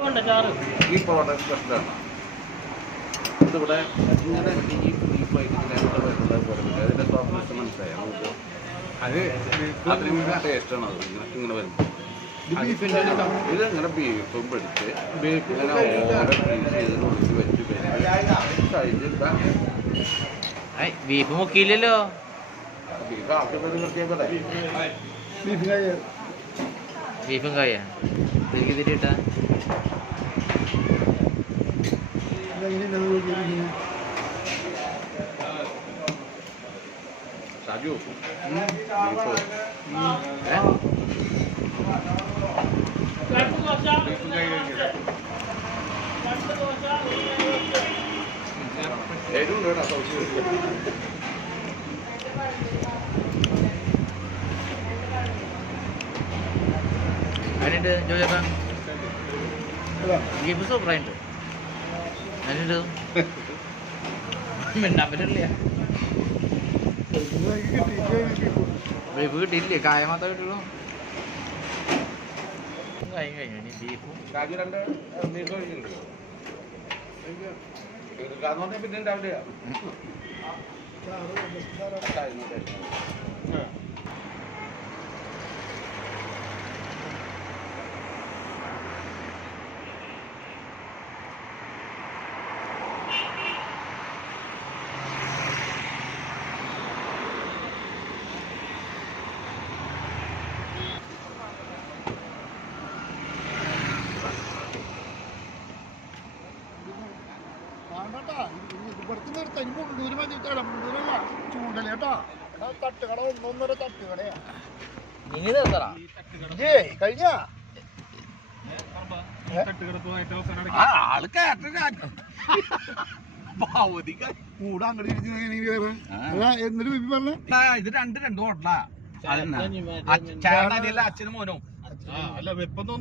ഈ പ്രോഡക്റ്റ് സ്പെഷ്യലാണ്. ഇതിവിടെ ഇങ്ങനെ ഈ ഫ്ലൈറ്റ് ഇങ്ങനെ വരുന്നത് പോലെ അതിൻ്റെ സോഫ്റ്റ്നെസ് മനസ്സിലായി നമുക്ക്. അതിന് ടേസ്റ്റാണ് അത് ഇങ്ങനെ വരുമ്പോൾ. ഇതിങ്ങനെ ബീഫും പിടിച്ച് ഇങ്ങനെ ഓരോ പീസ് ചെയ്തിനുള്ളിൽ വെച്ച് കഴിഞ്ഞിട്ട് ബീഫ് മുക്കിയില്ലല്ലോ. ബീഫ് ആക്കിയപ്പോൾ ബീഫും കായ ഇതിട്ടാ സാജു അതിനുണ്ട് ജോജക്ക ബീഫ് സൂപ്പറായിട്ടുണ്ട്. അതിനുണ്ട് മിണ്ടാൻ പറ്റില്ല. ബീഫ് കിട്ടിയില്ലേ? കായ മാത്രമേ കിട്ടുള്ളൂ. കഴിഞ്ഞു ബീഫും പിന്നെ ഉണ്ടാവില്ല. ചൂണ്ടലേട്ടാ തട്ടുകട 1-1.5 തട്ടുകടയാ. കഴിഞ്ഞ ആള് കൂടെ അങ്ങോട്ട് എന്നിട്ട് ബിബി പറഞ്ഞ ഇത് രണ്ട് ഹോട്ടലാ. അച്ഛനും മോനും അല്ല വെപ്പൊന്നും